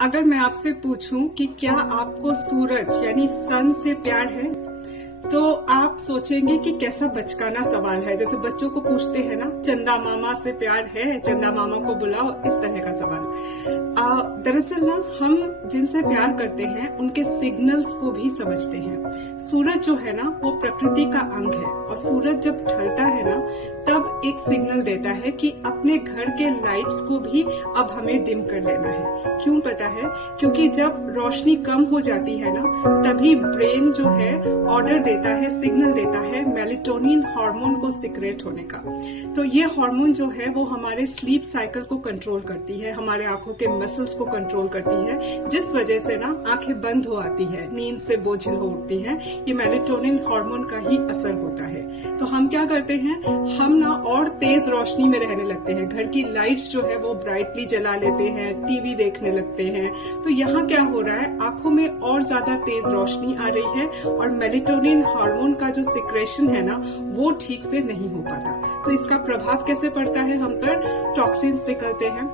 अगर मैं आपसे पूछूं कि क्या आपको सूरज यानी सन से प्यार है, तो आप सोचेंगे कि कैसा बचकाना सवाल है। जैसे बच्चों को पूछते हैं ना, चंदा मामा से प्यार है, चंदा मामा को बुलाओ, इस तरह का सवाल। दरअसल ना, हम जिनसे प्यार करते हैं उनके सिग्नल्स को भी समझते हैं। सूरज जो है ना, वो प्रकृति का अंग है, और सूरज जब ढलता है ना, तब एक सिग्नल देता है कि अपने घर के लाइट्स को भी अब हमें डिम कर लेना है। क्यों पता है? क्योंकि जब रोशनी कम हो जाती है ना, तभी ब्रेन जो है ऑर्डर देता है, सिग्नल देता है मेलेटोनिन हार्मोन को सिक्रेट होने का। तो ये हार्मोन जो है वो हमारे स्लीप साइकिल को कंट्रोल करती है, हमारे आंखों के मसल्स को कंट्रोल करती है, जिस वजह से ना आंखें बंद हो आती है, नींद से बोझिल हो उठती हैं। ये मेलेटोनिन हार्मोन का ही असर होता है। तो हम क्या करते हैं, हम ना और तेज रोशनी में रहने लगते हैं, घर की लाइट्स जो है वो ब्राइटली जला लेते हैं, टीवी देखने लगते हैं। तो यहाँ क्या हो रहा है, आंखों में और ज्यादा तेज रोशनी आ रही है, और मेलेटोनिन हार्मोन का जो सिक्रेशन है ना, वो ठीक से नहीं हो पाता। तो इसका प्रभाव कैसे पड़ता है हम पर? टॉक्सिन्स निकलते हैं,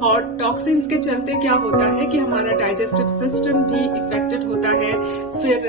और टॉक्सिन्स के चलते क्या होता है कि हमारा डाइजेस्टिव सिस्टम भी इफेक्टेड होता है। फिर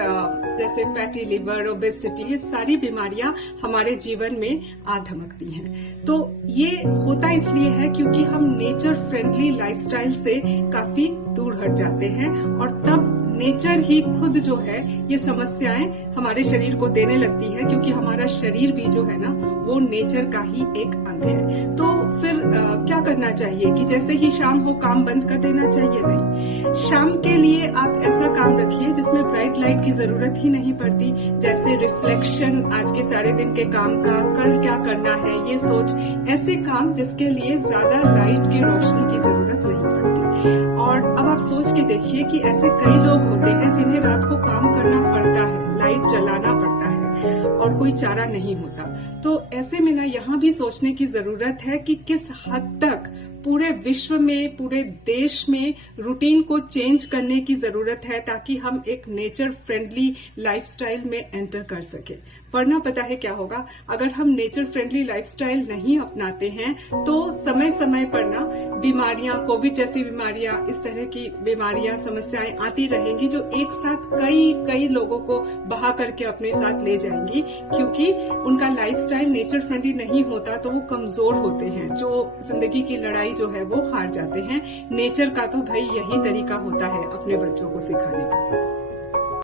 जैसे फैटी लिवर, ओबेसिटी, ये सारी बीमारियां हमारे जीवन में आ धमकती हैं। तो ये होता इसलिए है क्योंकि हम नेचर फ्रेंडली लाइफस्टाइल से काफी दूर हट जाते हैं, और तब नेचर ही खुद जो है ये समस्याएं हमारे शरीर को देने लगती है, क्योंकि हमारा शरीर भी जो है ना, वो नेचर का ही एक अंग है। तो फिर क्या करना चाहिए कि जैसे ही शाम हो काम बंद कर देना चाहिए? नहीं, शाम के लिए आप ऐसा काम रखिए जिसमें ब्राइट लाइट की जरूरत ही नहीं पड़ती। जैसे रिफ्लेक्शन आज के सारे दिन के काम का, कल क्या करना है ये सोच, ऐसे काम जिसके लिए ज्यादा लाइट की रोशनी की जरूरत नहीं पड़ती। और अब आप सोच के देखिए कि ऐसे कई लोग होते हैं जिन्हें रात को काम करना पड़ता है, लाइट जलाना पड़ता है, और कोई चारा नहीं होता। तो ऐसे में ना, यहाँ भी सोचने की जरूरत है कि किस हद तक पूरे विश्व में, पूरे देश में रूटीन को चेंज करने की जरूरत है, ताकि हम एक नेचर फ्रेंडली लाइफस्टाइल में एंटर कर सके। वरना पता है क्या होगा, अगर हम नेचर फ्रेंडली लाइफस्टाइल नहीं अपनाते हैं तो समय समय पर ना बीमारियां, कोविड जैसी बीमारियां, इस तरह की बीमारियां, समस्याएं आती रहेंगी, जो एक साथ कई लोगों को बहा करके अपने साथ ले जाएंगी। क्योंकि उनका लाइफस्टाइल नेचर फ्रेंडली नहीं होता, तो वो कमजोर होते हैं, जो जिंदगी की लड़ाई जो है वो हार जाते हैं। नेचर का तो भाई यही तरीका होता है अपने बच्चों को सिखाने का।